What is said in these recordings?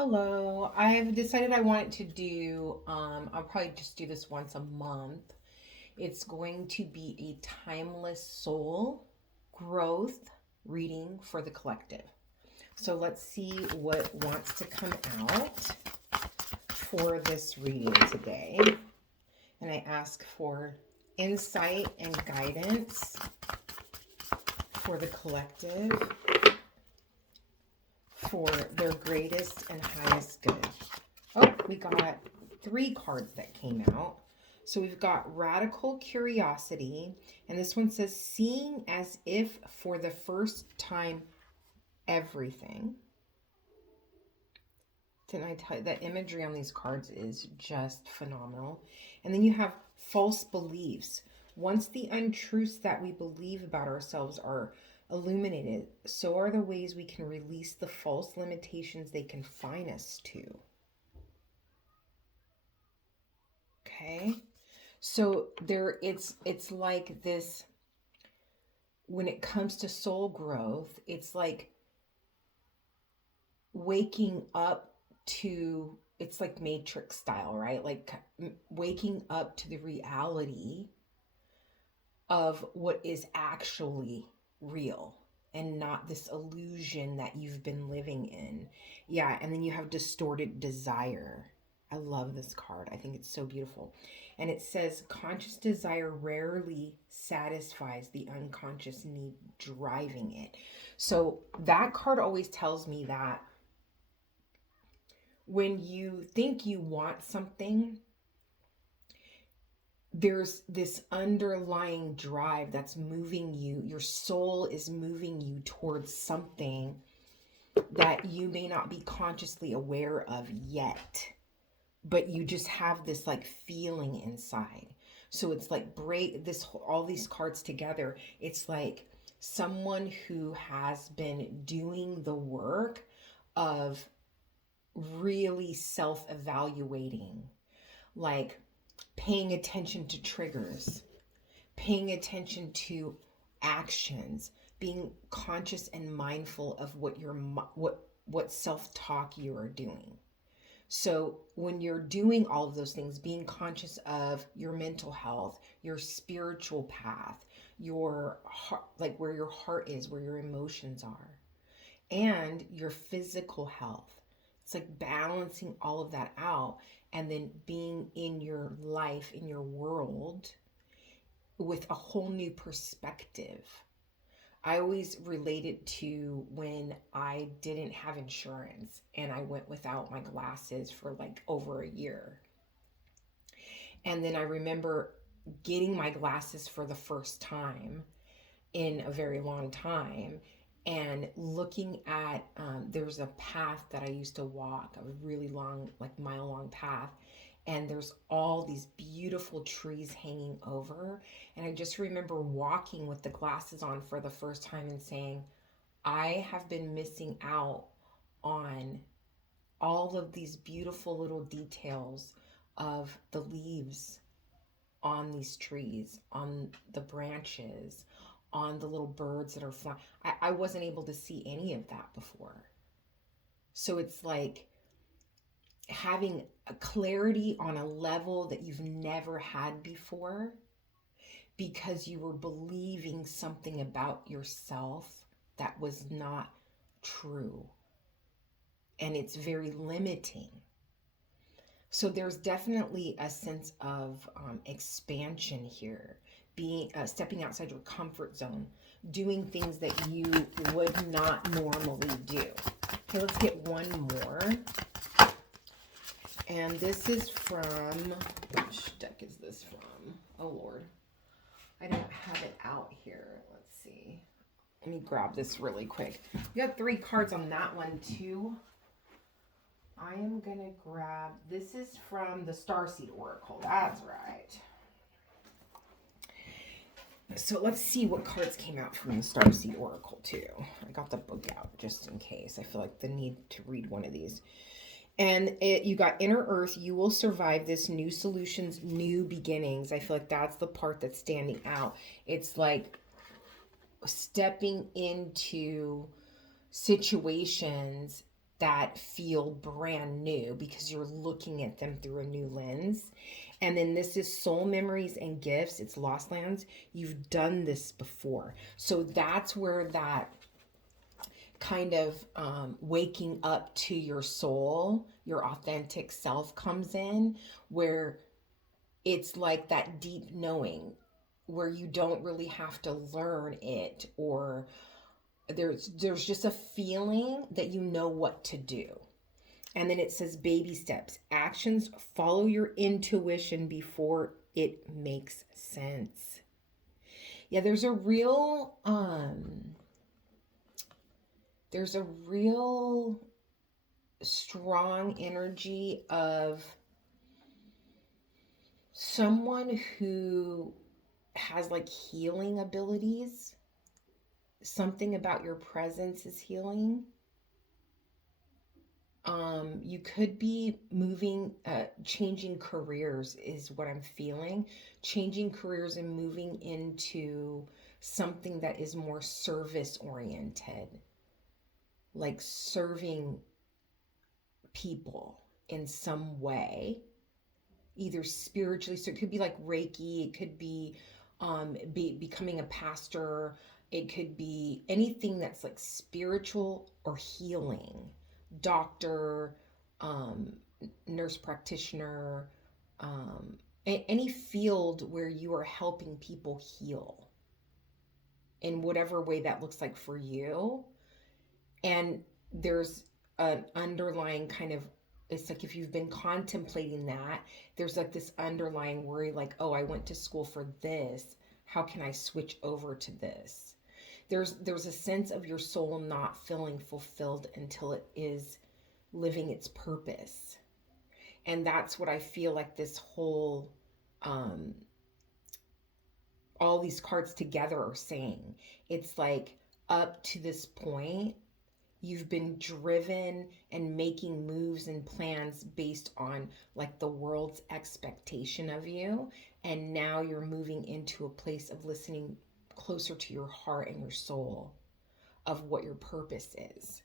Hello. I've decided I want to do, I'll probably just do this once a month. It's going to be a timeless soul growth reading for the collective. So let's see what wants to come out for this reading today. And I ask for insight and guidance for the collective for their greatest and highest good. Oh, we got three cards that came out. So we've got Radical Curiosity, and this one says Seeing as if for the first time everything. Didn't I tell you that imagery on these cards is just phenomenal? And then you have false beliefs. Once the untruths that we believe about ourselves are illuminated, so are the ways we can release the false limitations they confine us to. Okay? So it's like this. When it comes to soul growth, it's like waking up to, it's like Matrix style, right? Like waking up to the reality of what is actually real and not this illusion that you've been living in. Yeah, and then you have distorted desire. I love this card. I think it's so beautiful. And it says conscious desire rarely satisfies the unconscious need driving it. So that card always tells me that when you think you want something, there's this underlying drive that's moving you. Your soul is moving you towards something that you may not be consciously aware of yet, but you just have this like feeling inside. So it's like break this, all these cards together. It's like someone who has been doing the work of really self-evaluating, like paying attention to triggers, paying attention to actions, being conscious and mindful of what self-talk you are doing. So when you're doing all of those things, being conscious of your mental health, your spiritual path, your heart, like where your heart is, where your emotions are, and your physical health. It's like balancing all of that out and then being in your life, in your world with a whole new perspective. I always relate it to when I didn't have insurance and I went without my glasses for like over a year. And then I remember getting my glasses for the first time in a very long time and looking at there's a path that I used to walk, a really long, like mile long path, and there's all these beautiful trees hanging over, and I just remember walking with the glasses on for the first time and saying, I have been missing out on all of these beautiful little details of the leaves on these trees, on the branches, on the little birds that are flying. I wasn't able to see any of that before. So it's like having a clarity on a level that you've never had before because you were believing something about yourself that was not true. And it's very limiting. So there's definitely a sense of expansion here, being stepping outside your comfort zone, doing things that you would not normally do. Okay, let's get one more. And this is from, which deck is this from? Oh Lord, I don't have it out here. Let's see. Let me grab this really quick. You got three cards on that one too. I am going to grab, this is from the Starseed Oracle. That's right. So let's see what cards came out from the Starseed Oracle too. I got the book out just in case. I feel like the need to read one of these. And you got Inner Earth, you will survive this, new solutions, new beginnings. I feel like that's the part that's standing out. It's like stepping into situations that feel brand new because you're looking at them through a new lens. And then this is soul memories and gifts. It's lost lands. You've done this before. So that's where that kind of waking up to your soul, your authentic self comes in, where it's like that deep knowing where you don't really have to learn it, or there's just a feeling that you know what to do. And then it says baby steps, actions, follow your intuition before it makes sense. Yeah, there's a real strong energy of someone who has like healing abilities. Something about your presence is healing. You could be moving, changing careers is what I'm feeling. Changing careers and moving into something that is more service oriented, like serving people in some way, either spiritually. So it could be like Reiki, it could be becoming a pastor, it could be anything that's like spiritual or healing, doctor, nurse practitioner, any field where you are helping people heal in whatever way that looks like for you. And there's an underlying kind of, it's like if you've been contemplating that, there's like this underlying worry, like, oh, I went to school for this, how can I switch over to this? There's a sense of your soul not feeling fulfilled until it is living its purpose. And that's what I feel like this whole all these cards together are saying. It's like up to this point you've been driven and making moves and plans based on like the world's expectation of you, and now you're moving into a place of listening closer to your heart and your soul of what your purpose is.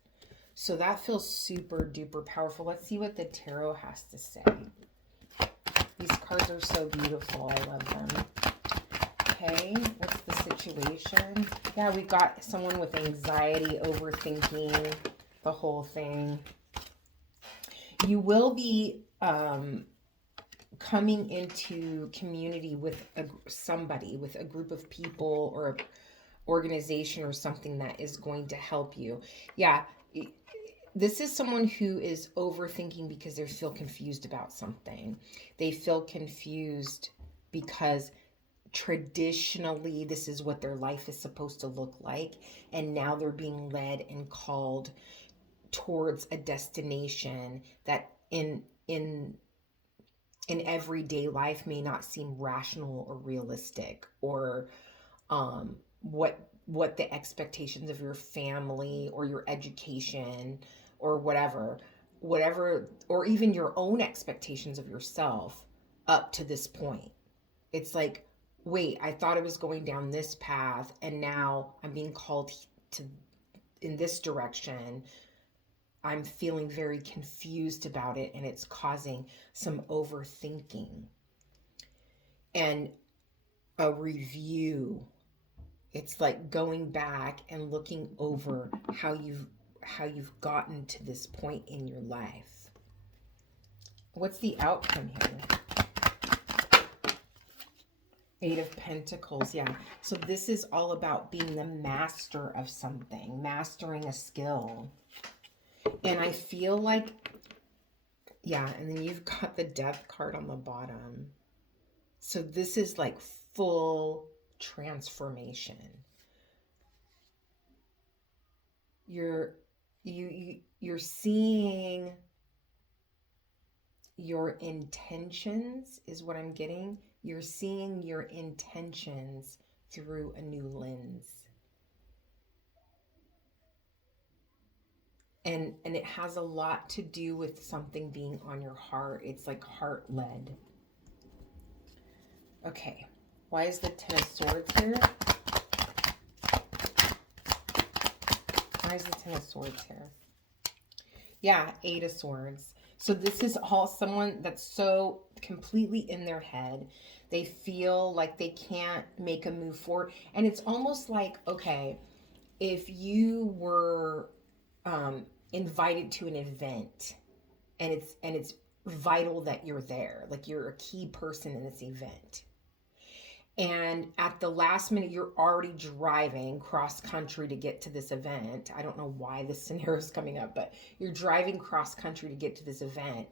So that feels super duper powerful. Let's see what the tarot has to say. These cards are so beautiful. I love them. Okay, what's the situation? Yeah, we got someone with anxiety, overthinking, the whole thing. You will be coming into community with somebody, with a group of people or an organization or something that is going to help you. Yeah, this is someone who is overthinking because they feel confused about something. They feel confused because traditionally this is what their life is supposed to look like, and now they're being led and called towards a destination that in everyday life may not seem rational or realistic, or what the expectations of your family or your education or whatever, or even your own expectations of yourself up to this point. It's like, wait, I thought I was going down this path and now I'm being called to in this direction. I'm feeling very confused about it, and it's causing some overthinking and a review. It's like going back and looking over how you've gotten to this point in your life. What's the outcome here? Eight of Pentacles, yeah. So this is all about being the master of something, mastering a skill. And I feel like, yeah, and then you've got the Death card on the bottom. So this is like full transformation. You're seeing your intentions is what I'm getting. You're seeing your intentions through a new lens. And it has a lot to do with something being on your heart. It's like heart-led. Okay. Why is the Ten of Swords here? Why is the Ten of Swords here? Yeah, Eight of Swords. So this is all someone that's so completely in their head. They feel like they can't make a move forward. And it's almost like, okay, if you were invited to an event and it's vital that you're there, like you're a key person in this event, and at the last minute you're already driving cross country to get to this event. I don't know why this scenario is coming up, but you're driving cross country to get to this event,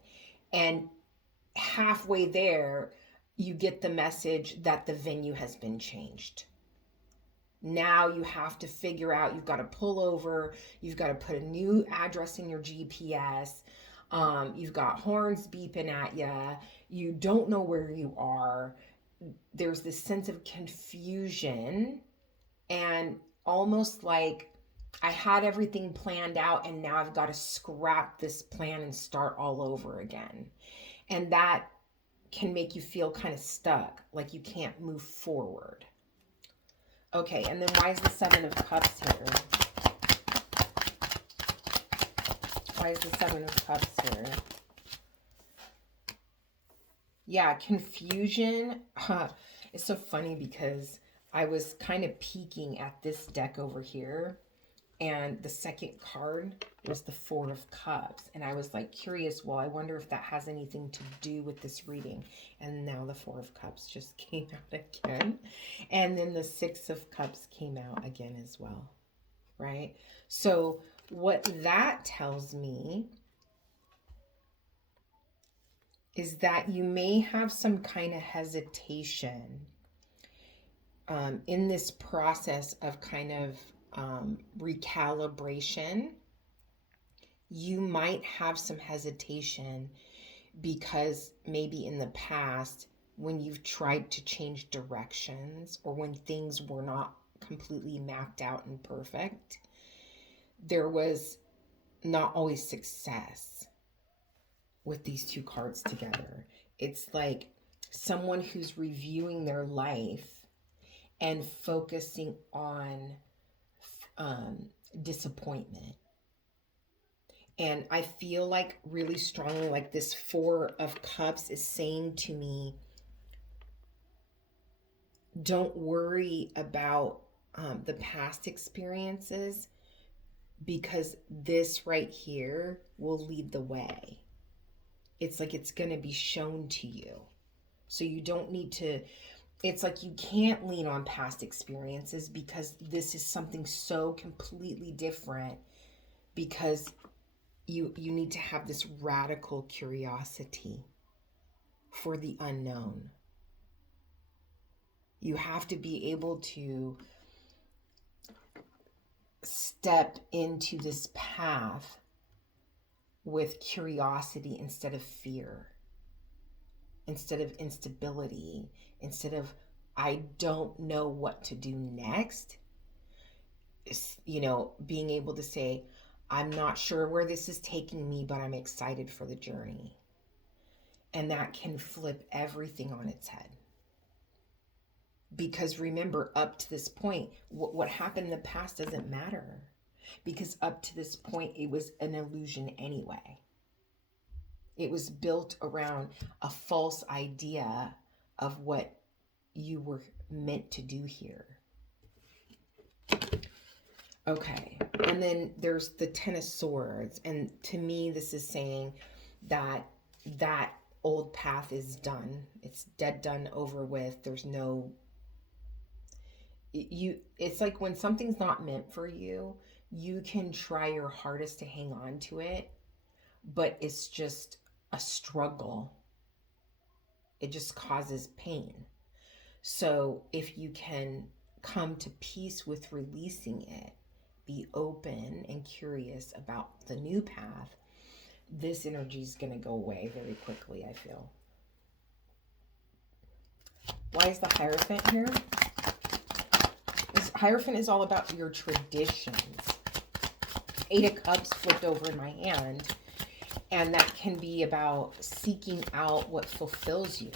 and halfway there you get the message that the venue has been changed. Now you have to figure out, you've got to pull over, you've got to put a new address in your GPS. You've got horns beeping at you, you don't know where you are. There's this sense of confusion, and almost like I had everything planned out and now I've got to scrap this plan and start all over again. And that can make you feel kind of stuck, like you can't move forward. Okay, and then why is the Seven of Cups here? Why is the Seven of Cups here? Yeah, confusion. It's so funny because I was kind of peeking at this deck over here, and the second card was the Four of Cups. And I was like curious, well, I wonder if that has anything to do with this reading. And now the Four of Cups just came out again. And then the Six of Cups came out again as well, right? So what that tells me is that you may have some kind of hesitation in this process of kind of recalibration. You might have some hesitation because maybe in the past, when you've tried to change directions or when things were not completely mapped out and perfect, there was not always success with these two cards together. It's like someone who's reviewing their life and focusing on disappointment. And I feel like really strongly like this Four of Cups is saying to me, don't worry about the past experiences, because this right here will lead the way. It's like it's going to be shown to you. So you don't need to, it's like you can't lean on past experiences because this is something so completely different, because you need to have this radical curiosity for the unknown. You have to be able to step into this path with curiosity instead of fear, instead of instability, instead of I don't know what to do next. You know, being able to say, I'm not sure where this is taking me, but I'm excited for the journey. And that can flip everything on its head. Because remember, up to this point, what happened in the past doesn't matter. Because up to this point, it was an illusion anyway. It was built around a false idea of what you were meant to do here. Okay, and then there's the Ten of Swords. And to me, this is saying that that old path is done. It's dead, done, over with. There's no... It's like when something's not meant for you, you can try your hardest to hang on to it, but it's just a struggle. It just causes pain. So if you can come to peace with releasing it, be open and curious about the new path, this energy is going to go away very quickly, I feel. Why is the Hierophant here? Hierophant is all about your traditions. Eight of Cups flipped over in my hand, and that can be about seeking out what fulfills you.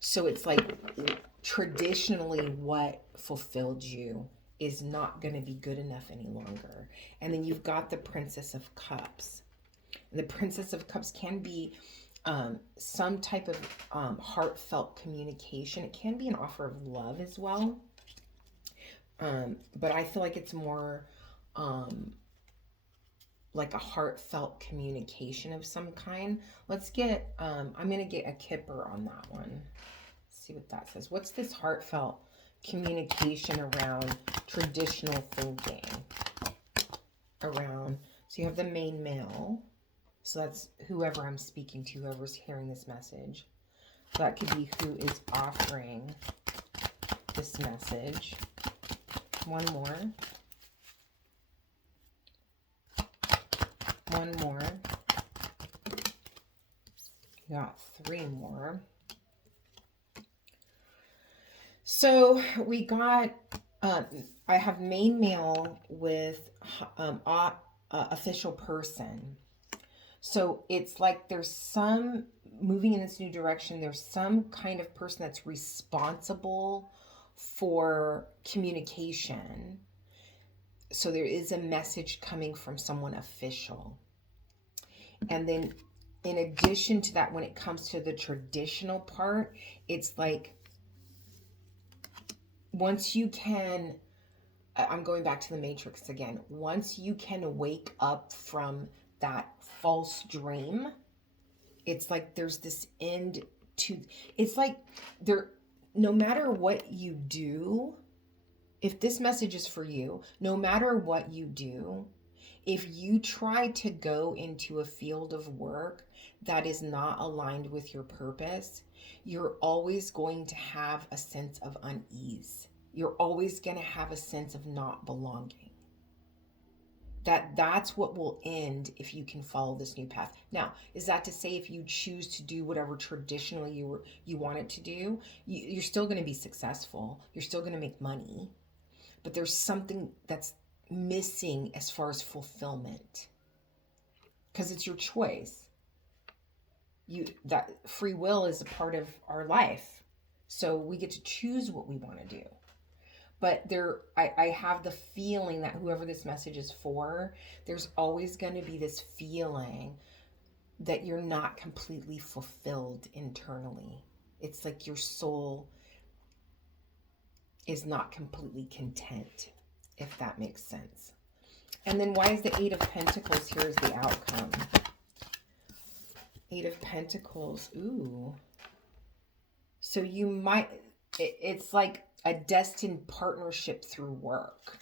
So it's like traditionally what fulfilled you is not going to be good enough any longer. And then you've got the Princess of Cups. The Princess of Cups can be some type of heartfelt communication. It can be an offer of love as well. But I feel like it's more like a heartfelt communication of some kind. Let's get, I'm going to get a Kipper on that one. Let's see what that says. What's this heartfelt communication around traditional thinking? Around, so you have the main male. So that's whoever I'm speaking to, whoever's hearing this message. So that could be who is offering this message. One more. One more. Got 3 more. So we got, I have main male with official person. So it's like there's some, moving in this new direction, there's some kind of person that's responsible for communication. So there is a message coming from someone official. And then in addition to that, when it comes to the traditional part, it's like once you can, I'm going back to the Matrix again, once you can wake up from that false dream, it's like there's this end to, it's like there, no matter what you do, if this message is for you, no matter what you do, if you try to go into a field of work that is not aligned with your purpose, you're always going to have a sense of unease. You're always going to have a sense of not belonging. That's what will end if you can follow this new path. Now, is that to say if you choose to do whatever traditionally you want it to do, you're still going to be successful. You're still going to make money. But there's something that's missing as far as fulfillment. Because it's your choice. That free will is a part of our life. So we get to choose what we want to do. But I have the feeling that whoever this message is for, there's always going to be this feeling that you're not completely fulfilled internally. It's like your soul is not completely content, if that makes sense. And then why is the 8 of Pentacles here as the outcome? 8 of Pentacles, ooh. So you might, it's like a destined partnership through work.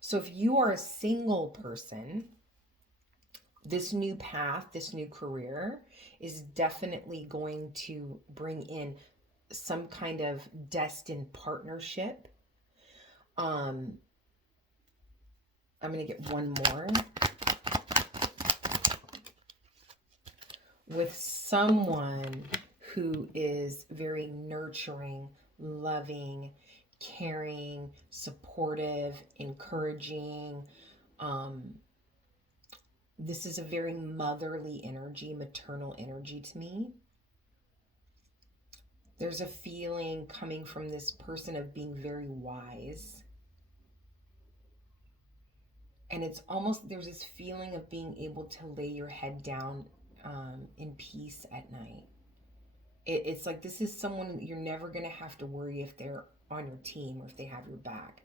So if you are a single person, this new path, this new career is definitely going to bring in some kind of destined partnership. I'm going to get one more. With someone who is very nurturing, loving, caring, supportive, encouraging. This is a very motherly energy, maternal energy to me. There's a feeling coming from this person of being very wise. And it's almost, there's this feeling of being able to lay your head down in peace at night. It's like this is someone you're never going to have to worry if they're on your team or if they have your back.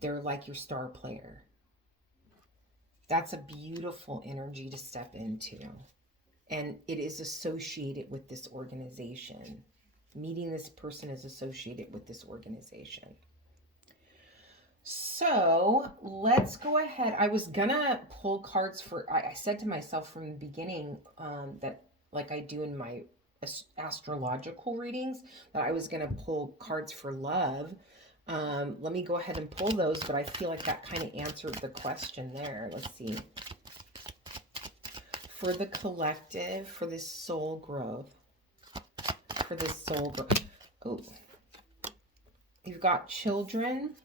They're like your star player. That's a beautiful energy to step into. And it is associated with this organization. Meeting this person is associated with this organization. So let's go ahead. I was gonna pull cards for, I said to myself from the beginning that like I do in my astrological readings, that I was gonna pull cards for love. Let me go ahead and pull those, but I feel like that kind of answered the question there. Let's see. For the collective, for this soul growth, oh, you've got children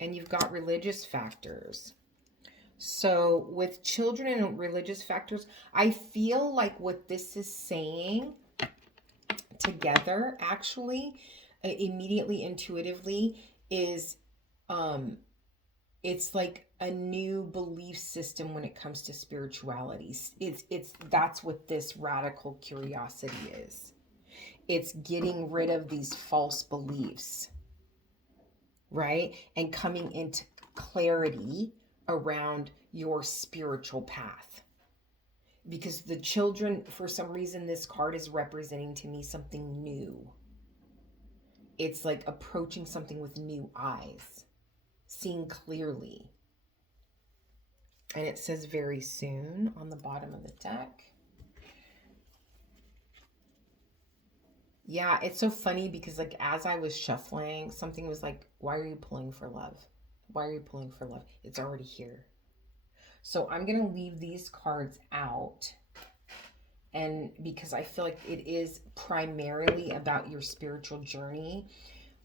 and you've got religious factors. So with children and religious factors, I feel like what this is saying together, actually, immediately, intuitively, is it's like a new belief system when it comes to spirituality. That's what this radical curiosity is. It's getting rid of these false beliefs, right? And coming into clarity around your spiritual path. Because the children, for some reason, this card is representing to me something new. It's like approaching something with new eyes, seeing clearly. And it says very soon on the bottom of the deck. Yeah, it's so funny because like as I was shuffling, something was like, why are you pulling for love? Why are you pulling for love? It's already here. So I'm going to leave these cards out. And because I feel like it is primarily about your spiritual journey,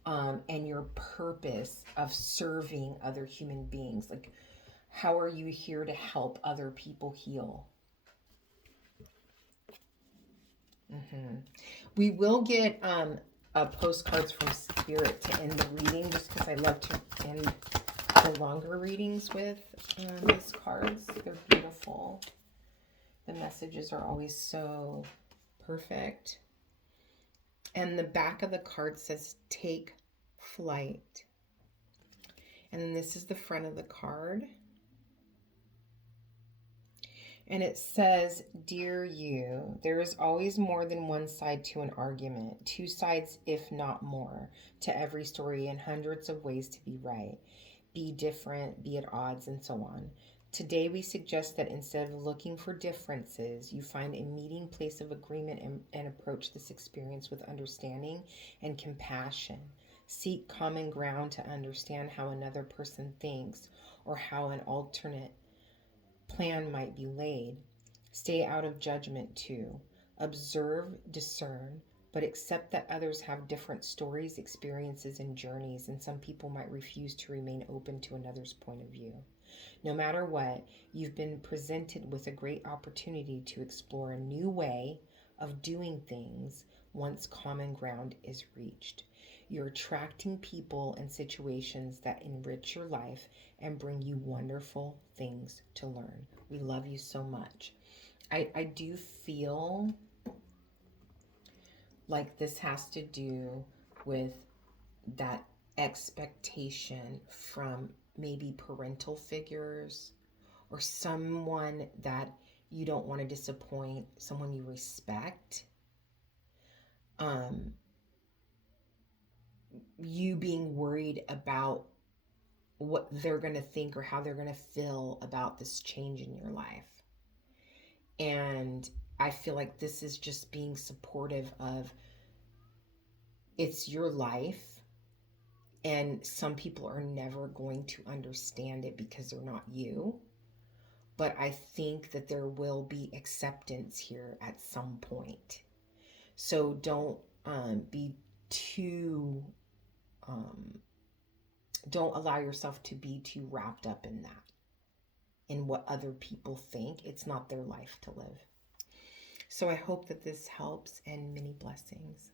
and your purpose of serving other human beings. Like, how are you here to help other people heal? We will get postcards from Spirit to end the reading, just because I love to end the longer readings with these cards. They're beautiful. The messages are always so perfect. And the back of the card says, take flight. And then this is the front of the card. And it says, dear you, there is always more than one side to an argument, two sides, if not more, to every story, and hundreds of ways to be right, be different, be at odds, and so on. Today we suggest that instead of looking for differences, you find a meeting place of agreement and approach this experience with understanding and compassion. Seek common ground to understand how another person thinks or how an alternate plan might be laid. Stay out of judgment too. Observe, discern, but accept that others have different stories, experiences, and journeys, and some people might refuse to remain open to another's point of view. No matter what, you've been presented with a great opportunity to explore a new way of doing things once common ground is reached. You're attracting people and situations that enrich your life and bring you wonderful things to learn. We love you so much. I do feel like this has to do with that expectation from maybe parental figures or someone that you don't want to disappoint, someone you respect. You being worried about what they're going to think or how they're going to feel about this change in your life. And I feel like this is just being supportive of, it's your life. And some people are never going to understand it because they're not you. But I think that there will be acceptance here at some point. So don't be too, don't allow yourself to be too wrapped up in that, in what other people think. It's not their life to live. So I hope that this helps, and many blessings.